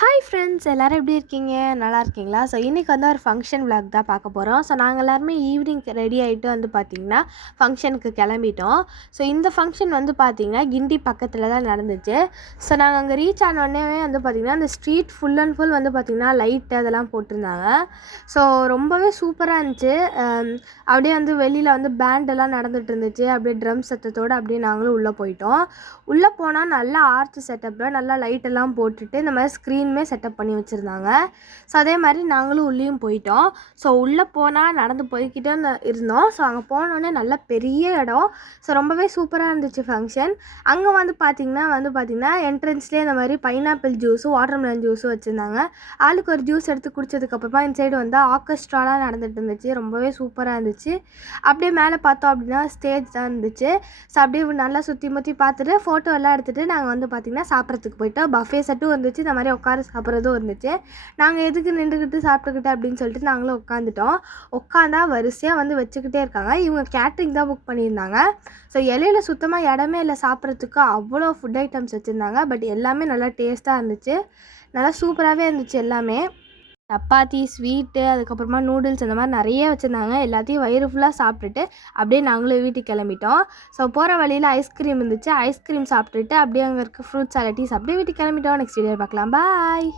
Hi friends, எல்லோரும் எப்படி இருக்கீங்க? நல்லா இருக்கீங்களா? ஸோ இன்றைக்கி வந்து ஒரு ஃபங்க்ஷன் விளாக் தான் பார்க்க போகிறோம். ஸோ நாங்கள் எல்லாருமே ஈவினிங் ரெடி ஆகிட்டு வந்து பார்த்திங்கன்னா ஃபங்க்ஷனுக்கு கிளம்பிட்டோம். ஸோ இந்த ஃபங்க்ஷன் வந்து பார்த்திங்கன்னா கிண்டி பக்கத்தில் தான் நடந்துச்சு. ஸோ நாங்கள் அங்கே ரீச் ஆனோடனே வந்து பார்த்திங்கன்னா அந்த ஸ்ட்ரீட் ஃபுல் அண்ட் ஃபுல் வந்து பார்த்திங்கன்னா லைட்டு அதெல்லாம் போட்டிருந்தாங்க. ஸோ ரொம்பவே சூப்பராக இருந்துச்சு. அப்படியே வந்து வெளியில் வந்து பேண்டெல்லாம் நடந்துகிட்டு இருந்துச்சு. அப்படியே ட்ரம் சத்தத்தோடு அப்படியே நாங்களும் உள்ளே போயிட்டோம். உள்ளே போனால் நல்லா ஆர்ச் செட்டப்பில் நல்லா லைட்டெல்லாம் போட்டுட்டு இந்த மாதிரி ஸ்க்ரீனுமே செட்டப் பண்ணி வச்சுருந்தாங்க. ஸோ அதே மாதிரி நாங்களும் உள்ளேயும் போயிட்டோம். ஸோ உள்ளே போனால் நடந்து போய்கிட்டே இருந்தோம். ஸோ அங்கே போனோடனே நல்ல பெரிய இடம். ஸோ ரொம்பவே சூப்பராக இருந்துச்சு ஃபங்க்ஷன். அங்கே வந்து பார்த்திங்கன்னா என்ட்ரன்ஸ்லேயே இந்த மாதிரி பைனாப்பிள் ஜூஸும் வாட்டர்மெலன் ஜூஸும் வச்சுருந்தாங்க. ஆளுக்கு ஒரு ஜூஸ் எடுத்து குடித்ததுக்கப்புறமா இந்த சைடு வந்து ஆர்கெஸ்ட்ராலாம் நடந்துகிட்டு இருந்துச்சு. ரொம்பவே சூப்பராக இருந்துச்சு. அப்படியே மேலே பார்த்தோம் அப்படின்னா ஸ்டேஜ் தான் இருந்துச்சு. ஸோ அப்படியே நல்லா சுற்றி முற்றி பார்த்துட்டு ஃபோட்டோ எல்லாம் எடுத்துகிட்டு நாங்கள் வந்து பார்த்திங்கன்னா சாப்பிட்றதுக்கு போயிட்டோம். பஃபே செட்டும் இருந்துச்சு, இந்த மாதிரி உட்கார சாப்பிட்றதும் இருந்துச்சு. நாங்கள் எதுக்கு நின்றுக்கிட்டு சாப்பிட்டுக்கிட்டு அப்படின்னு சொல்லிட்டு நாங்களும் உட்காந்துட்டோம். உட்காந்தா வரிசையாக வந்து வச்சுக்கிட்டே இருக்காங்க. இவங்க கேட்ரிங் தான் புக் பண்ணியிருந்தாங்க. ஸோ இலையில சுத்தமாக இடமே இல்லை சாப்பிட்றதுக்கு. அவ்வளோ ஃபுட் ஐட்டம்ஸ் வச்சுருந்தாங்க. பட் எல்லாமே நல்லா டேஸ்ட்டாக இருந்துச்சு. நல்லா சூப்பராகவே இருந்துச்சு எல்லாமே. சப்பாத்தி, ஸ்வீட்டு, அதுக்கப்புறமா நூடுல்ஸ் அந்த மாதிரி நிறைய வச்சுருந்தாங்க. எல்லாத்தையும் வயிறு ஃபுல்லாக சாப்பிட்டுட்டு அப்படியே நாங்களும் வீட்டுக்கு கிளம்பிட்டோம். ஸோ போகிற வழியில் ஐஸ்கிரீம் இருந்துச்சு. ஐஸ்கிரீம் சாப்பிட்டுட்டு அப்படியே அங்கே இருக்க ஃப்ரூட் சாலட்டிஸ் அப்படியே வீட்டுக்கு கிளம்பிட்டோம். நெக்ஸ்ட் வீடியோ பார்க்கலாம். பாய்.